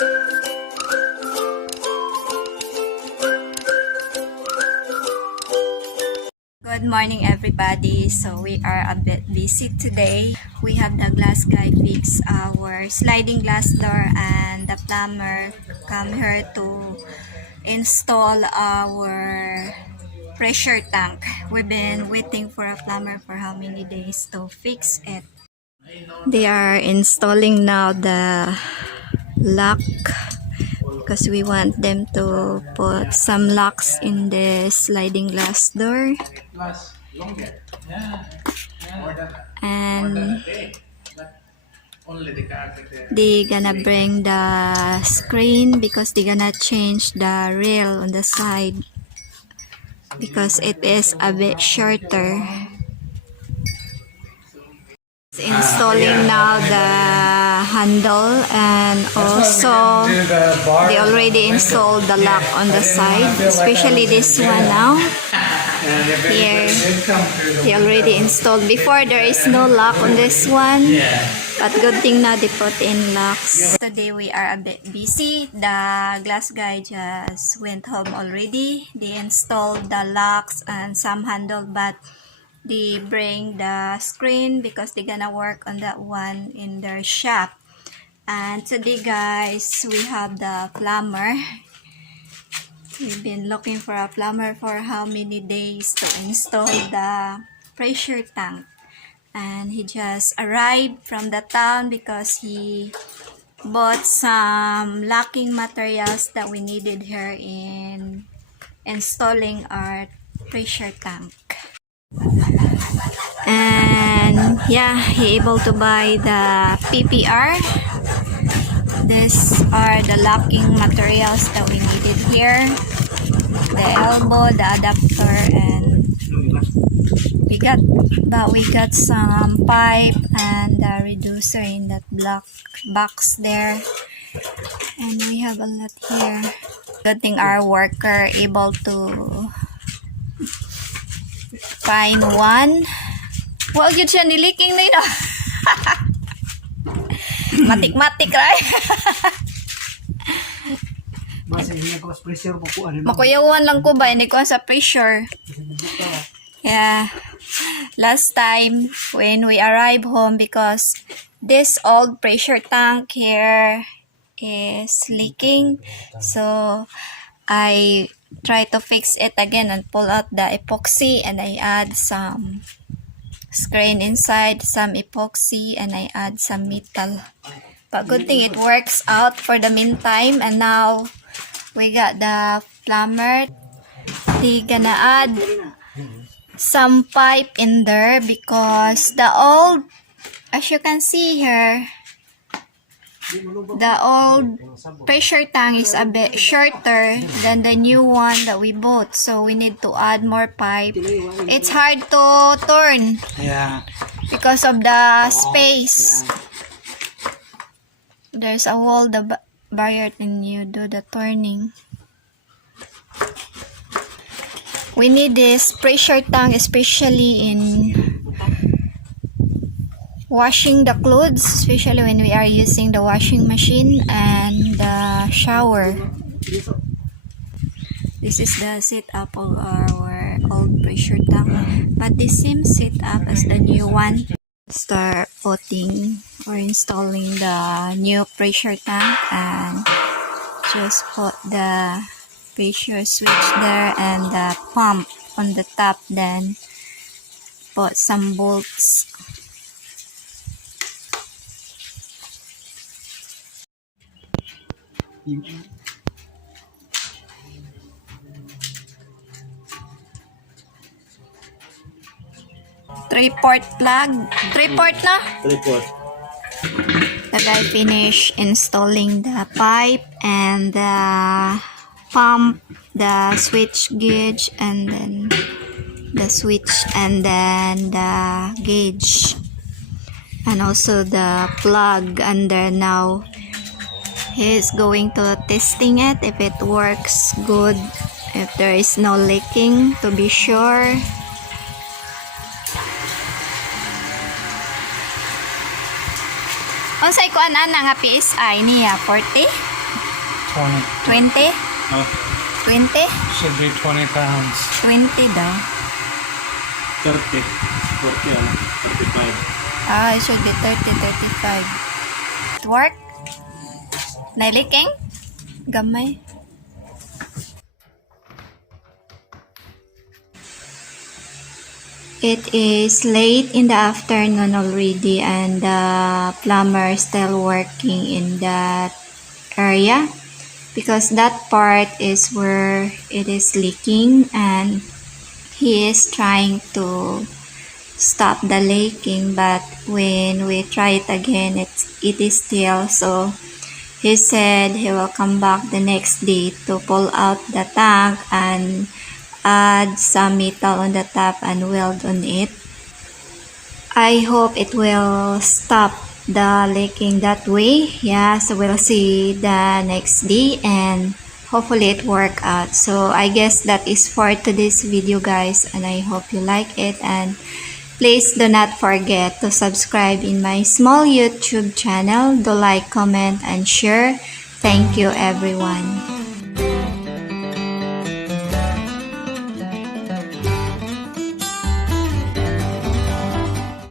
Good morning everybody. So we are a bit busy today. We have the glass guy fix our sliding glass door and the plumber come here to install our pressure tank. We've been waiting for a plumber for how many days to fix it. They are installing now the lock because we want them to put some locks in the sliding glass door. And they gonna bring the screen because they gonna change the rail on the side because it is a bit shorter. Installing now the handle, and also they already installed the lock on the side, especially this one now. Here they already installed. Before there is no lock on this one, but good thing now they put in locks. Today we are a bit busy. The glass guy just went home already. They installed the locks and some handle, but they bring the screen because they're gonna work on that one in their shop. And today guys, we have the plumber. We've been looking for a plumber for how many days to install the pressure tank, and he just arrived from the town because he bought some locking materials that we needed here in installing our pressure tank. And yeah, he able to buy the PPR. These are the locking materials that we needed here: the elbow, the adapter, and we got some pipe and the reducer in that black box there, and we have a lot here. Good thing our worker able to find one. Well, yun siya niliking na yun. Matik-matik, right? Makuyawan lang ko ba? Hindi ko sa pressure. Yeah. Last time, when we arrived home, because this old pressure tank here is leaking, so I try to fix it again and pull out the epoxy, and I add some screen inside, some epoxy, and I add some metal. But good thing it works out for the meantime. And now we got the plumber. He gonna add some pipe in there because the old, as you can see here, the old pressure tank is a bit shorter than the new one that we bought, so we need to add more pipe. It's hard to turn, yeah, because of the space. There's a wall, the barrier, and you do the turning. We need this pressure tank especially in washing the clothes, especially when we are using the washing machine and the shower. This is the setup of our old pressure tank, but this same setup as the new one. Start putting or installing the new pressure tank, and just put the pressure switch there and the pump on the top, then put some bolts. Three-port plug. Three-port na? Three-port. The guy finished installing the pipe and the pump, the switch gauge, and then the switch, and then the gauge, and also the plug under. Now he's going to testing it if it works good, if there is no leaking, to be sure. Unsay kuan ana nga PSI niya 40? 20. 20? Oh, 20? should be 20 pounds. 20 daw. 30. 40 ano? 35. Ah, it should be 30, 35. It work? Naliking? Gamay. It is late in the afternoon already and the plumber is still working in that area because that part is where it is leaking and he is trying to stop the leaking, but when we try it again it is still. So he said he will come back the next day to pull out the tank and add some metal on the top and weld on it. I hope it will stop the leaking that way. Yeah, so we'll see the next day and hopefully it work out. So I guess that is for today's video, guys, and I hope you like it, and please do not forget to subscribe in my small YouTube channel. Do like, comment, and share. Thank you, everyone.